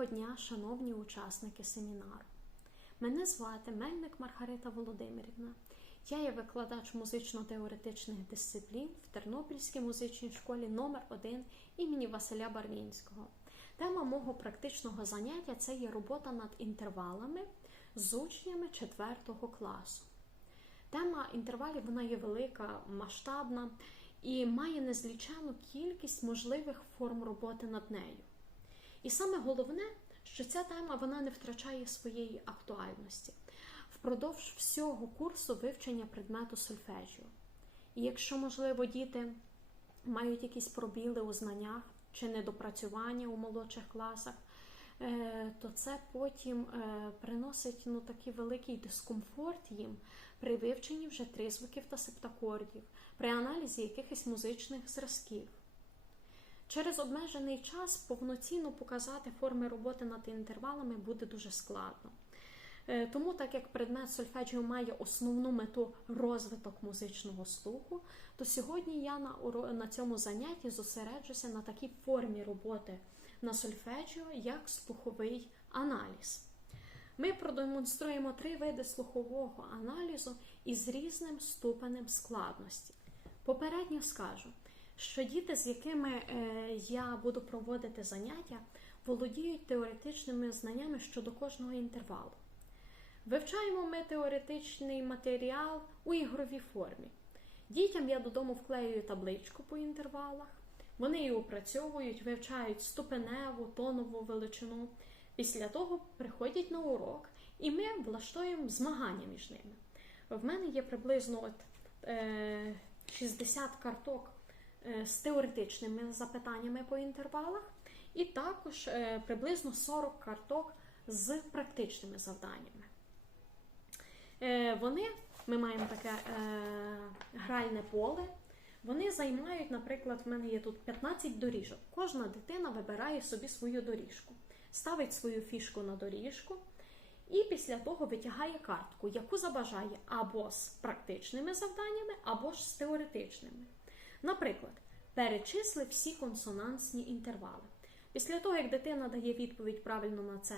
Доброго дня, шановні учасники семінару. Мене звати Мельник Маргарита Володимирівна. Я є викладач музично-теоретичних дисциплін в Тернопільській музичній школі номер 1 імені Василя Барвінського. Тема мого практичного заняття це є робота над інтервалами з учнями 4 класу. Тема інтервалів вона є велика, масштабна і має незлічену кількість можливих форм роботи над нею. І саме головне, що ця тема вона не втрачає своєї актуальності впродовж всього курсу вивчення предмету сольфеджіо. І якщо, можливо, діти мають якісь пробіли у знаннях чи недопрацювання у молодших класах, е, то це потім е, приносить ну, такий великий дискомфорт їм при вивченні вже тризвуків та септакордів, при аналізі якихось музичних зразків. Через обмежений час повноцінно показати форми роботи над інтервалами буде дуже складно. Е, Тому, так як предмет сольфеджіо має основну мету розвиток музичного слуху, то сьогодні я на, на цьому занятті зосереджуся на такій формі роботи на сольфеджіо, як слуховий аналіз. Ми продемонструємо три види слухового аналізу із різним ступенем складності. Попередньо скажу, що діти, з якими е, я буду проводити заняття, володіють теоретичними знаннями щодо кожного інтервалу. Вивчаємо ми теоретичний матеріал у ігровій формі. Дітям я додому вклеюю табличку по інтервалах, вони її опрацьовують, вивчають ступеневу, тонову величину. Після того приходять на урок, і ми влаштуємо змагання між ними. В мене є приблизно от, е, 60 карток з теоретичними запитаннями по інтервалах, і також е, приблизно 40 карток з практичними завданнями. Е, Вони, ми маємо таке е, гральне поле. Вони займають, наприклад, в мене є тут 15 доріжок. Кожна дитина вибирає собі свою доріжку, ставить свою фішку на доріжку і після того витягає картку, яку забажає або з практичними завданнями, або ж з теоретичними. Наприклад, перечисли всі консонансні інтервали. Після того, як дитина дає відповідь правильно на це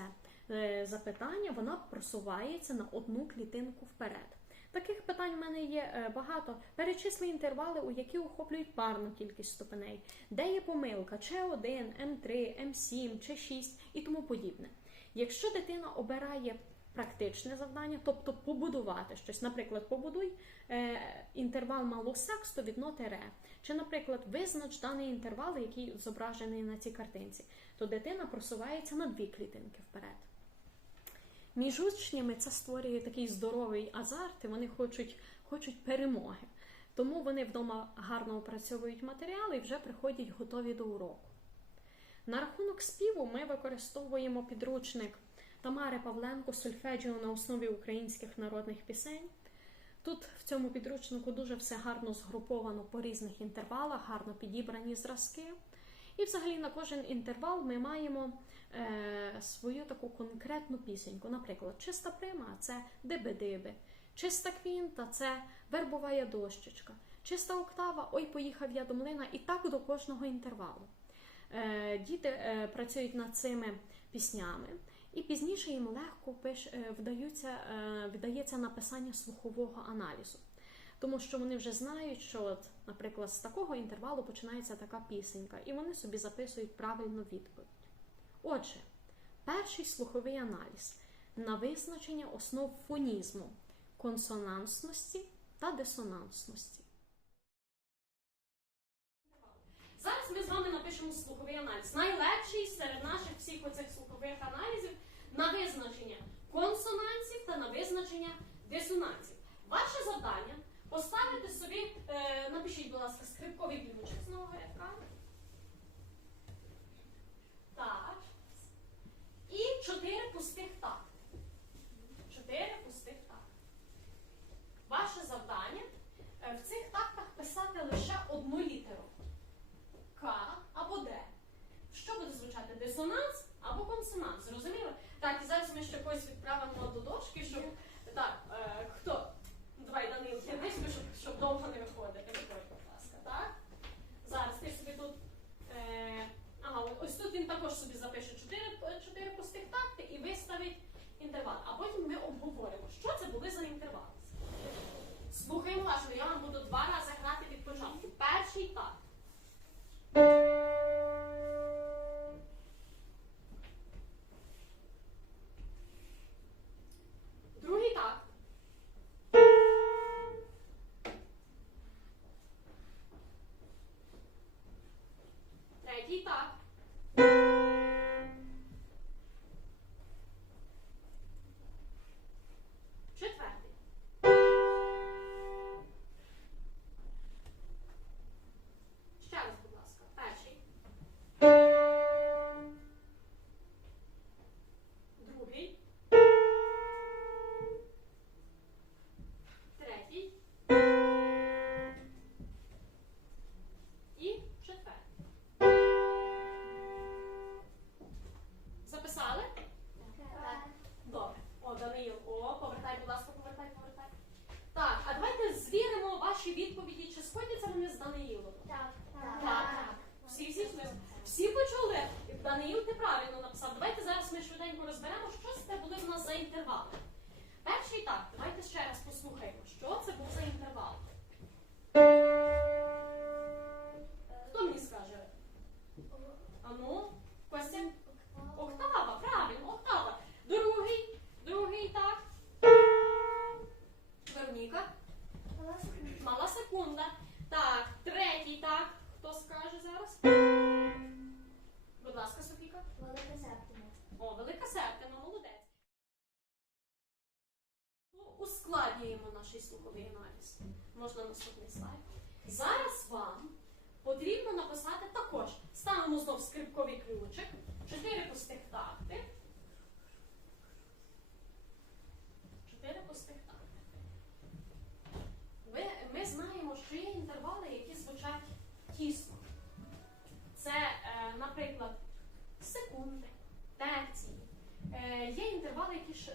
е, запитання, вона просувається на одну клітинку вперед. Таких питань в мене є е, багато. Перечисли інтервали, у які охоплюють парну кількість ступеней, де є помилка Ч1, М3, М7, Ч6 і тому подібне. Якщо дитина обирає практичне завдання, тобто побудувати щось, наприклад, побудуй е, інтервал малу сексту від ноти чи, наприклад, визнач даний інтервал, який зображений на цій картинці, то дитина просувається на дві клітинки вперед. Між учнями це створює такий здоровий азарт, і вони хочуть, хочуть перемоги. Тому вони вдома гарно опрацьовують матеріали і вже приходять готові до уроку. На рахунок співу ми використовуємо підручник Тамари Павленко Сольфеджіо на основі українських народних пісень. Тут в цьому підручнику дуже все гарно згруповано по різних інтервалах, гарно підібрані зразки. І взагалі на кожен інтервал ми маємо е, свою таку конкретну пісеньку. Наприклад, чиста прима це диби-диби, чиста квінта це вербова я дощечка, чиста октава ой, поїхав я до млина, і так до кожного інтервалу. Е, діти е, працюють над цими піснями, і пізніше їм легко е, вдаються, е, вдається написання слухового аналізу. Тому що вони вже знають, що, от, наприклад, з такого інтервалу починається така пісенька, і вони собі записують правильну відповідь. Отже, перший слуховий аналіз на визначення основ фонізму, консонансності та дисонансності. Зараз ми з вами напишемо слуховий аналіз. Найлегший серед наших всіх оцих слухових аналізів на визначення консонансів та на визначення дисонансів. Ваше завдання поставити собі, е, напишіть, будь ласка, скрипковий ключик з нового рядка. Так. І чотири пустих такти. Чотири пустих такти. Ваше завдання е, в цих тактах писати лише одну літеру. К або Д. Що буде звучати? Дисонанс або консонанс. Зрозуміли? Так, і зараз ми ще когось відправимо до дошки, щоб. Так, е, хто? Давай, Данил, я щоб, щоб довго не виходити.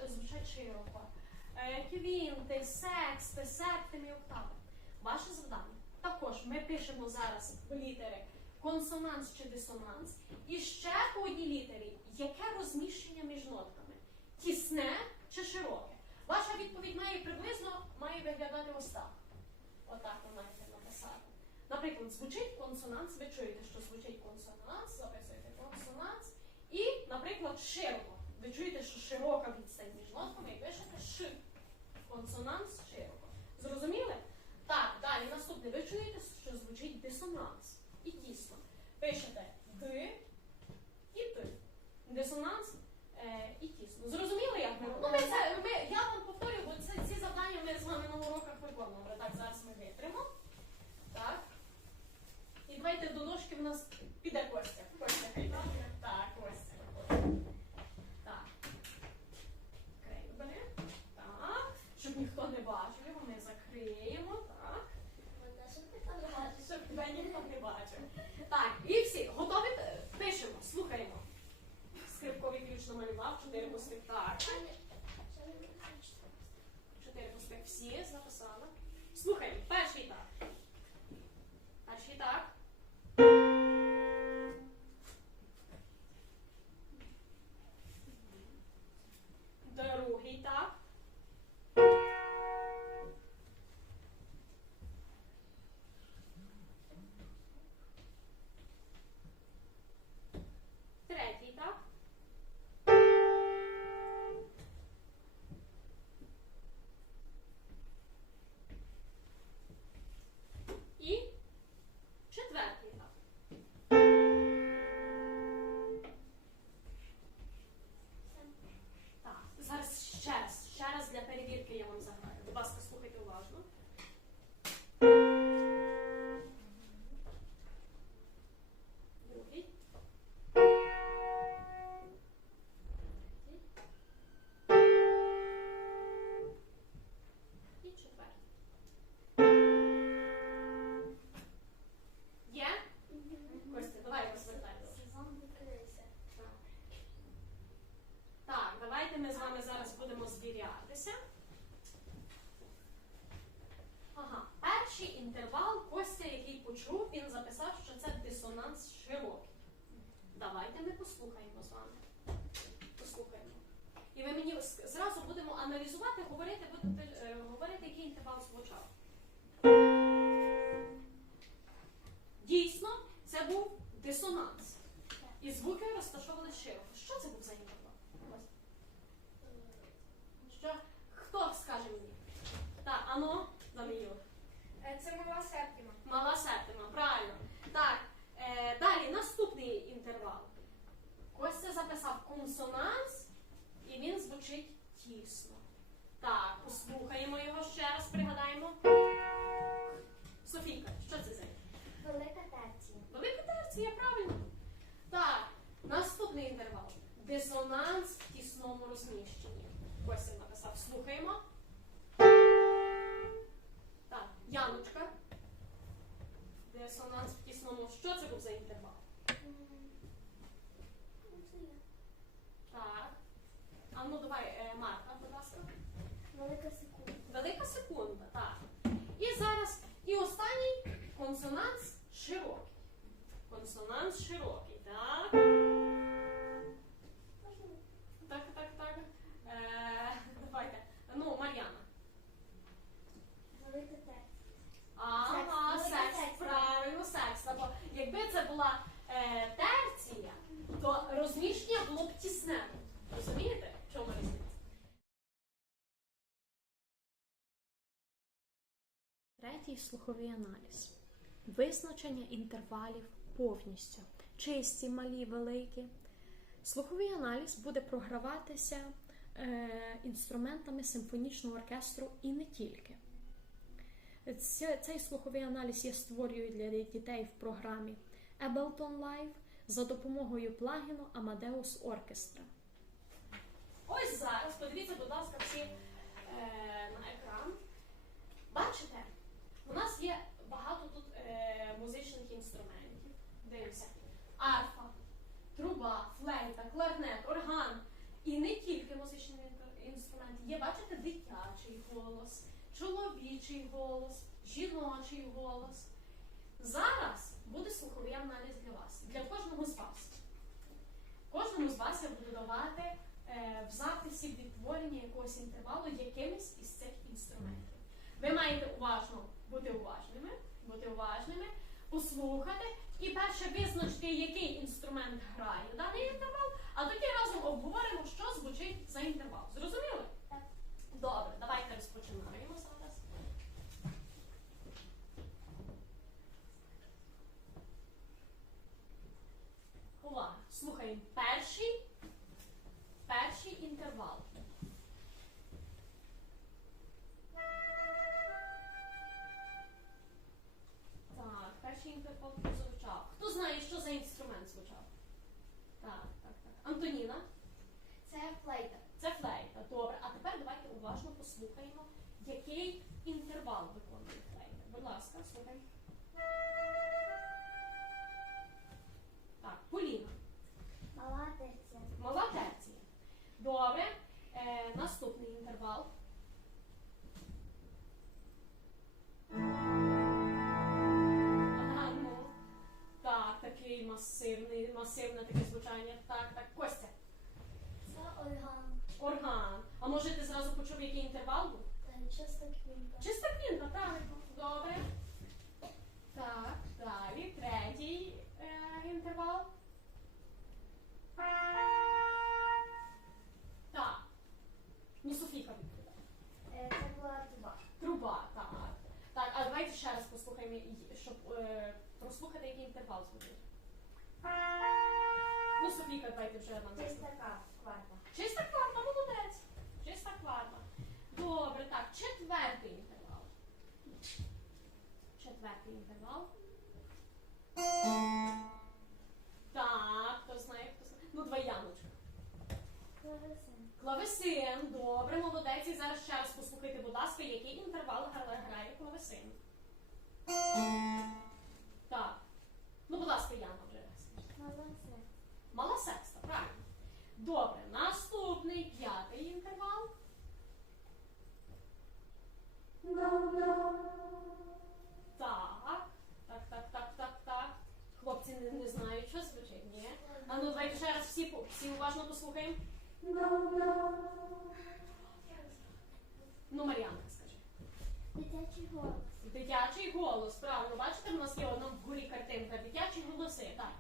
Звучать широко. Е, квінти, сексти, септими, октави. Ваше завдання. Також ми пишемо зараз літери консонанс чи дисонанс. І ще по одній літері, яке розміщення між нотками? Тісне чи широке? Ваша відповідь має приблизно має виглядати ось так. Отак ви маєте написати. Наприклад, звучить консонанс, ви чуєте, що звучить консонанс, записуєте консонанс. І, наприклад, широко. Ви чуєте, широка відстань між нотками і пишете ш. Консонанс широко. Зрозуміли? Так, далі наступне. Ви чуєте, що звучить дисонанс. І тісно. Пишете д і т. Дисонанс е, і тісно. Зрозуміли, як ми? Ну, це, ми, я вам повторюю, бо це, ці завдання ми з вами на уроках виконували. Так, зараз ми витримо. Так. І давайте до дошки в нас піде Костя Костя. Так. Крейду бери. Так. Щоб ніхто не бачив його, ми закриємо. Так. Щоб тебе ніхто не бачив. Так, і всі готові? Пишемо, слухаємо. Ключ намалював, чотири пустих так. Чотири пустих всі записали. Слухаємо, перший так. Перший так. Інтервал Костя, який почув, він записав, що це дисонанс широкий. Давайте ми послухаємо з вами. Послухаємо. і ви мені зразу будемо аналізувати, говорити, будете е, говорити, який інтервал звучав. Дійсно, це був дисонанс. І звуки розташовані широко. Що це був за інтервал? Що? Хто скаже мені? Так, ану, Данило. Е, Це мала септима. Мала септима, правильно. Так, е, далі наступний інтервал. Костя записав консонанс, і він звучить тісно. Так, послухаємо його ще раз, Третій слуховий аналіз. Визначення інтервалів повністю. Чисті, малі, великі. Слуховий аналіз буде програватися е, інструментами симфонічного оркестру і не тільки. Цей слуховий аналіз я створюю для дітей в програмі Ableton Live за допомогою плагіну Amadeus Orchestra. Ось зараз, подивіться, будь ласка, всі е, на екран. Бачите, у нас є багато тут е, музичних інструментів. Дивимося. Арфа, труба, флейта, кларнет, орган. І не тільки музичні ін- інструменти. Є, бачите, дитячий голос, чоловічий голос, жіночий голос. Зараз буде слуховий аналіз для вас, для кожного з вас. Кожному з вас я буду давати е, в записі відтворення якогось інтервалу якимось із цих інструментів. Ви маєте уважно бути уважними, бути уважними, послухати. І перше визначити, який інструмент грає послухаємо, щоб е, прослухати, який інтервал звучить. Ну, Софійка, давайте вже нам. Чиста кварта. Чиста кварта, молодець. Чиста кварта. Добре, так, четвертий інтервал. Четвертий інтервал. Так, хто знає, хто знає. Ну, два Яночка. Клавесин. Клавесин, добре, молодець. І зараз ще раз послухайте, будь ласка, який інтервал грає клавесин. Так. Ну, будь ласка, Яна вже скажіть. Мала секція. Мала секста, правильно. Добре, наступний п'ятий інтервал. Так, так, так, так, так, так. Хлопці не, не знають, що звучить, ні? А ну давайте ще раз всі, всі уважно послухаємо. Ну, Мар'янка, скажи. Дитячий голос. Дитячий голос, правильно, бачите, в нас є одна вгорі картинка, дитячі голоси, так.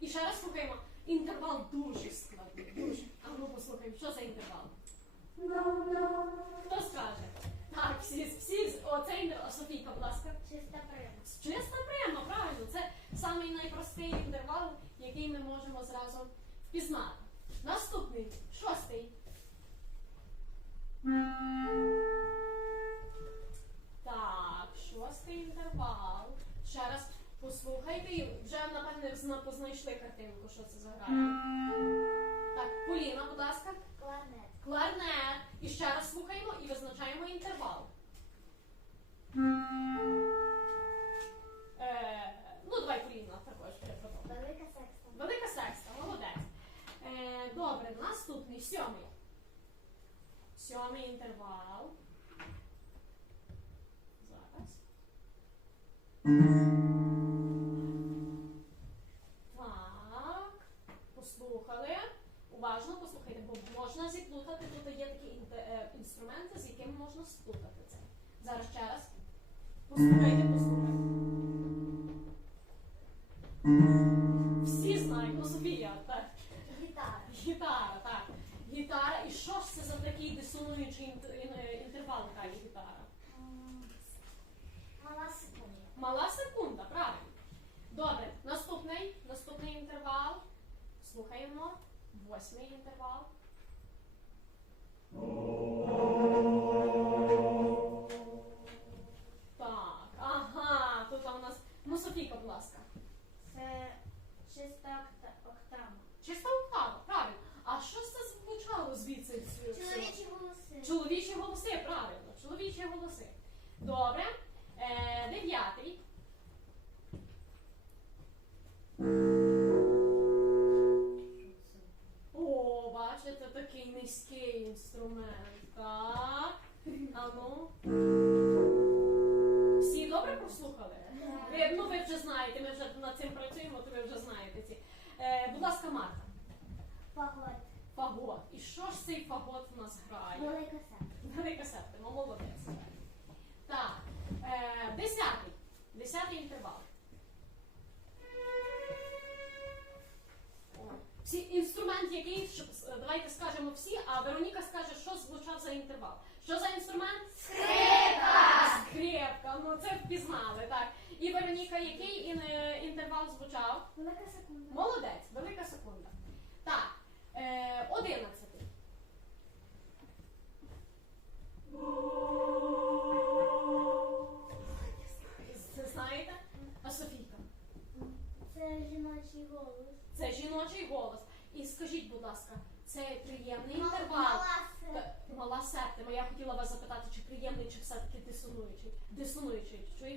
І ще раз слухаємо. Інтервал дуже складний. Дуже. А ну послухаємо, що за інтервал? Хто скаже? Так, всі, всі, оцей, інтер- Софійка, будь ласка. Чиста прямо. Чисто прямо, правильно. Це самий найпростий інтервал, який ми можемо зразу впізнати. Наступний, шостий. Картинку, що це за послухайте, бо можна зіплутати. Тут є такі е, інструменти, з якими можна сплутати це. Зараз ще раз. Послухайте, послухайте. Всі знають, ну Софія, так. Гітара. Гітара, так. Гітара. І що ж це за такий дисонуючий е, інтервал грає гітара? Мала секунда. Мала секунда, правильно. Добре, наступний, наступний інтервал. Слухаємо. Восьмий інтервал. І що ж цей фагот в нас грає? Велика секта. Велика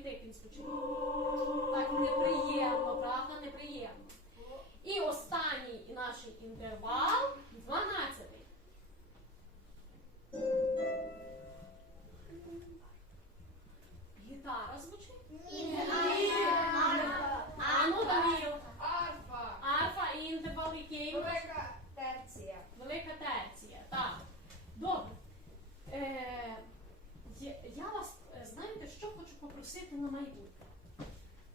Чуєте, як він звучить? Так, неприємно, правда? Неприємно. І останній наш інтервал 12. Гітара звучить? Ні. Арфа. А ну Данило. Арфа. Арфа і інтервал який? Велика терція. Велика терція. Так. Добре. Е, я, вас, що хочу попросити на майбутнє.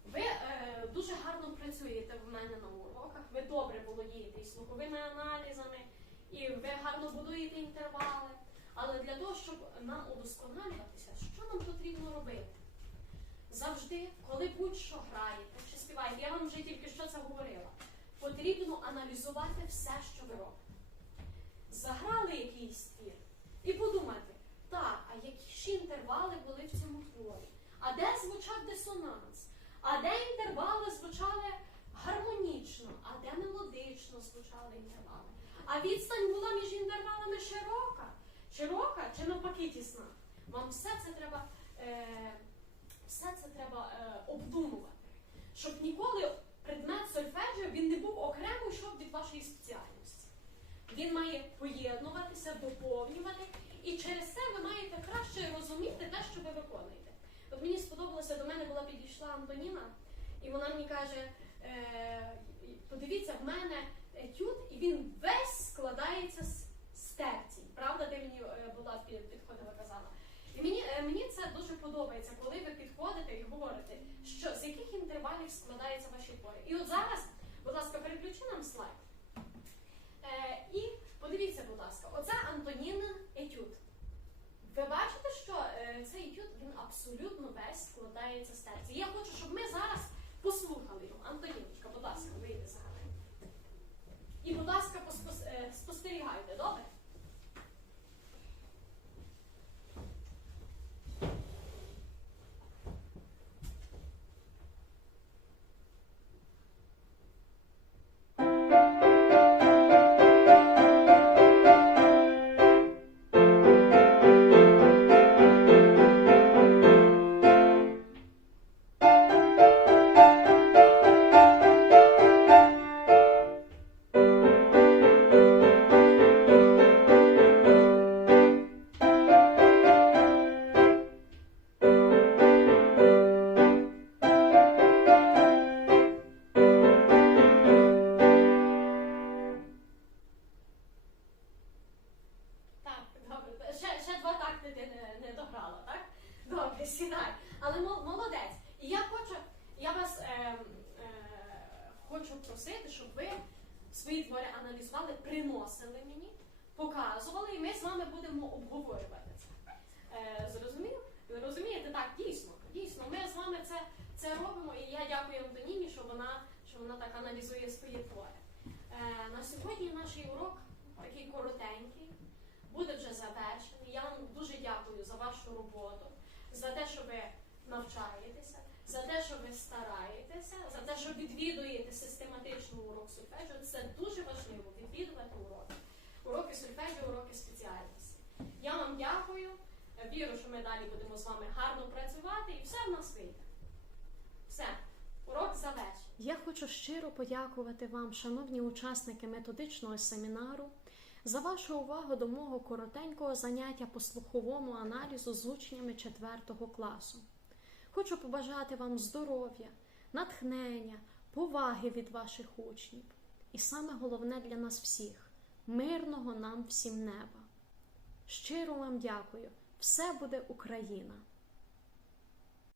Ви е, дуже гарно працюєте в мене на уроках, ви добре володієте і слуховими аналізами, і ви гарно будуєте інтервали. Але для того, щоб нам удосконалюватися, що нам потрібно робити? Завжди, коли будь-що граєте чи співаєте, я вам вже тільки що це говорила, потрібно аналізувати все, що ви робите. Заграли якийсь твір і подумати, так, а які ж інтервали були в? А де звучав дисонанс? А де інтервали звучали гармонічно, а де мелодично звучали інтервали? А відстань була між інтервалами широка, широка чи навпаки тісна? Вам все це треба, е, все це треба е, обдумувати, щоб ніколи предмет сольфеджіо він не був окремо йшов від вашої спеціальності. Він має поєднуватися, доповнювати, і через це ви маєте краще розуміти те, що ви виконуєте. От мені сподобалося, до мене була підійшла Антоніна, і вона мені каже: е, подивіться, в мене етюд, і він весь складається з стерцій. Правда, де мені е, була підходила, казала. І мені, е, мені це дуже подобається, коли ви підходите і говорите, що з яких інтервалів складається ваші твори. І от зараз, будь ласка, переключи нам слайд. Е, І подивіться, будь ласка, оце Антонінин етюд. Ви бачите, що е, цей етюд він абсолютно весь складається з терції. Я хочу, щоб ми зараз послухали його. Антоніночка, будь ласка, вийди нами. І, будь ласка, поспос- обговорювати це. Е, зрозумів? Розумієте? Так, дійсно, дійсно. Ми з вами це, це робимо, і я дякую Антоніні, що вона, що вона так аналізує свої твори. Е, на сьогодні наш урок такий коротенький буде вже завершений. Я вам дуже дякую за вашу роботу, за те, що ви навчаєтеся, за те, що ви стараєтеся, за те, що відвідуєте систематично урок сольфеджіо. Це дуже важливо відвідувати уроки. Уроки сольфеджіо, уроки спеціальності. Я вам дякую. Вірю, що ми далі будемо з вами гарно працювати і все в нас вийде. Все, урок завершений. Я хочу щиро подякувати вам, шановні учасники методичного семінару, за вашу увагу до мого коротенького заняття по слуховому аналізу з учнями 4 класу. Хочу побажати вам здоров'я, натхнення, поваги від ваших учнів. І саме головне для нас всіх мирного нам всім неба. Щиро вам дякую. Все буде Україна!